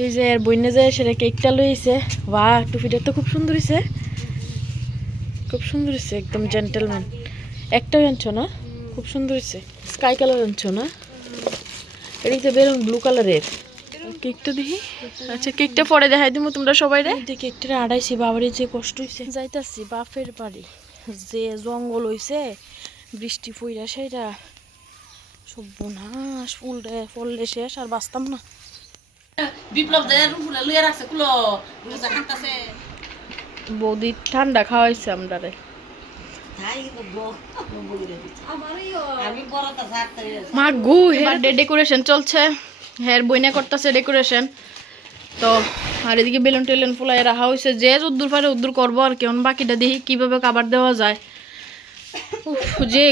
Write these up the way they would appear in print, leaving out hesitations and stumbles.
এই যে আর বইনে যায় সেটা কেকটা লইছে। বাহ, টুপিটা তো খুব সুন্দর হয়েছে, খুব সুন্দর হয়েছে, একদম জেন্টেলম্যান। একটাও আনছো না? খুব সুন্দর হয়েছে। স্কাই কালার আনছো না? এটা তো বেরোন ব্লু কালারের। কেকটা দেখি। আচ্ছা, কেকটা পরে দেখাই দিব তোমরা সবাই রে। কেকটা আড়াইছি, বাবারই যে কষ্ট হয়েছে। যাইতাছি বাপের বাড়ি, যে জঙ্গল হইছে বৃষ্টি পইরা সেটা সব বোনাস ফুল ফললে শেষ আর বাঁচতাম না। বিপ্লব লইয়া রাখছে কুলো হাঁটাছে। বৌদি ঠান্ডা খাওয়াইছে আমরা রে। মা গু বার্থডে ডেকোরেশন চলছে, হের বইনা করতেছে ডেকোরেশন। তো আর এদিকে বেলুন টেলুন ফুলাই রাখা হয়েছে, যে উদ্দুর পারে উদ্দুর করবো আর কেমন বাকিটা দেখি কিভাবে খাবার দেওয়া যায়। যে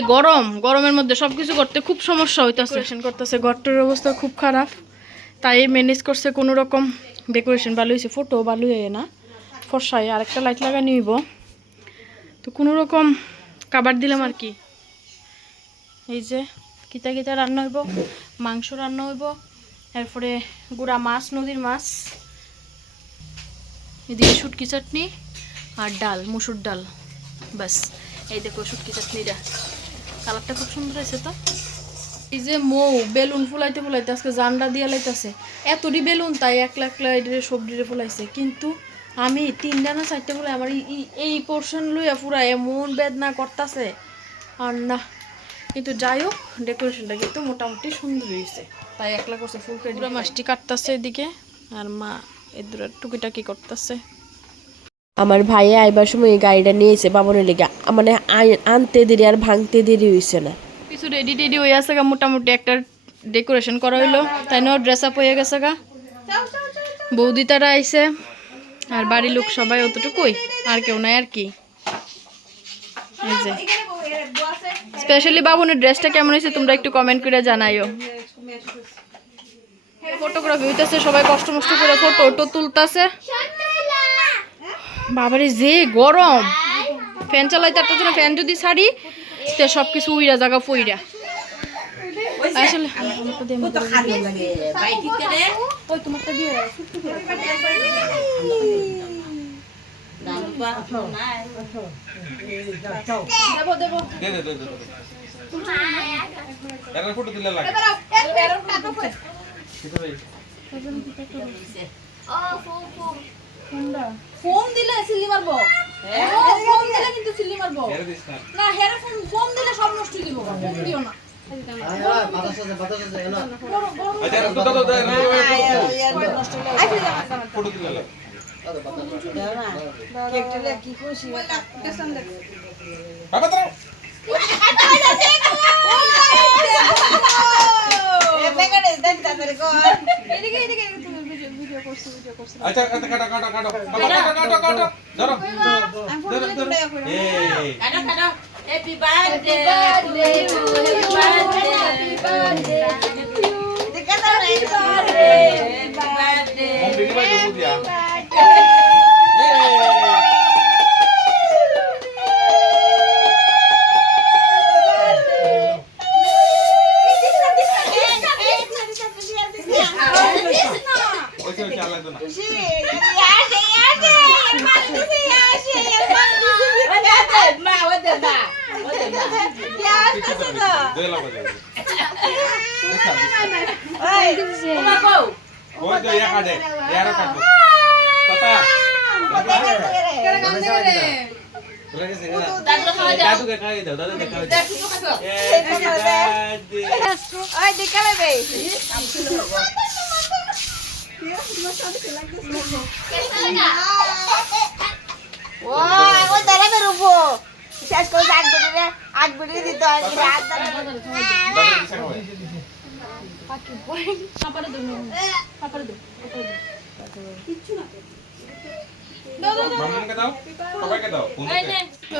গরমের মধ্যে সবকিছু করতে খুব সমস্যা হইতেছে। করতেছে, ঘরটার অবস্থা খুব খারাপ, তাই ম্যানেজ করছে কোনো রকম। ডেকোরেশন ভালো হয়েছে, ফটো ভালো হয়ে না ফর্সায় আরেকটা লাইট লাগা নিব। তো কোনো রকম খাবার দিলাম আর কি। এই যে কিতা কিতা রান্না হইব, মাংস রান্না হইব, এরপরে গুড়া মাছ, নদীর মাছ, এদিকে শুটকি চাটনি আর ডাল, মুসুর ডাল, বাস। এই দেখো শুটকি চাটনিটা, কালারটা খুব সুন্দর হয়েছে। তো এই যে মৌ বেলুন ফুলাইতে ফুলাইতে আজকে জান্ডা দিয়া লাইতেছে, এতটি বেলুন তাই একলা একলা সবজিরে ফুলাইছে। কিন্তু আমি 3টা না 4টে ফুলাই আমার এই পোর্শন লইয়া পুরা এমন বেদনা করতেছে আর না। কিন্তু যাই হোক, ডেকোরেশনটা কিন্তু মোটামুটি সুন্দর হয়েছে, তাই একলা করছে। ফুল পুরো মাছটি কাটতেছে এদিকে, আর মা এদুরা টুকিটাকি করতেছে। আমার ভাইয়া আইবার সময় এই গাড়িটা নিয়েছে বাবনের লেগে, মানে আনতে দেরি আর ভাঙতে দেরি হয়েছে না। কিছু রেডি টেডি হয়ে আছে গা, মোটামুটি একটা ডেকোরেশন করা হইলো, তাই না? ড্রেস আপ হয়ে গেছে গা, বৌদি তারা আইছে আর বাড়ির লোক সবাই অতটুকুই, আর কেউ নাই আর কি। এই যে স্পেশালি বাবুনের ড্রেসটা কেমন হয়েছে তোমরা একটু কমেন্ট করে জানাইও। ফটোগ্রাফি হইতেছে, সবাই কষ্ট মষ্ট করে ফটো তো তুলতেছে। বাবারে যে গরম, ফ্যান চালাইতে একটা জন্য ফ্যান যদি ছাড়ি তো সবকিছু উইরা জায়গা ফইরা। আসলে তোমারটা দিয়ে ফোম দিলে সিলি মারবো, ফোম দিলে কিন্তু সিলি মারবো না। হেরে ফোম দিলে সব নষ্ট হয়ে যাবে, ফোম দিও না। আচ্ছা কাটো কাটো কাটো কাটো কাটো কাটো ধরো ধরো কাটো happy birthday to you, happy birthday, happy birthday দেখা দাও না, হ্যাপি বার্থডে। মম দিদি ভাই দেবো দিয়া ওকে ওকে আলাদা না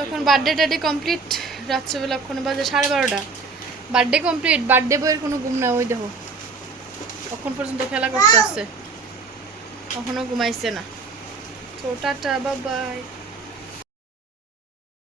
এখন বার্থডে টাডে কমপ্লিট, রাত্রেবেলা এখন বাজে 12:30। বার্থডে কমপ্লিট, বার্থডে বইয়ের কোনো ঘুম না। ওই দেখো তখন পর্যন্ত খেলা করতে আসছে, কখনো ঘুমাইছে না। তো টাটা, বাই বাই।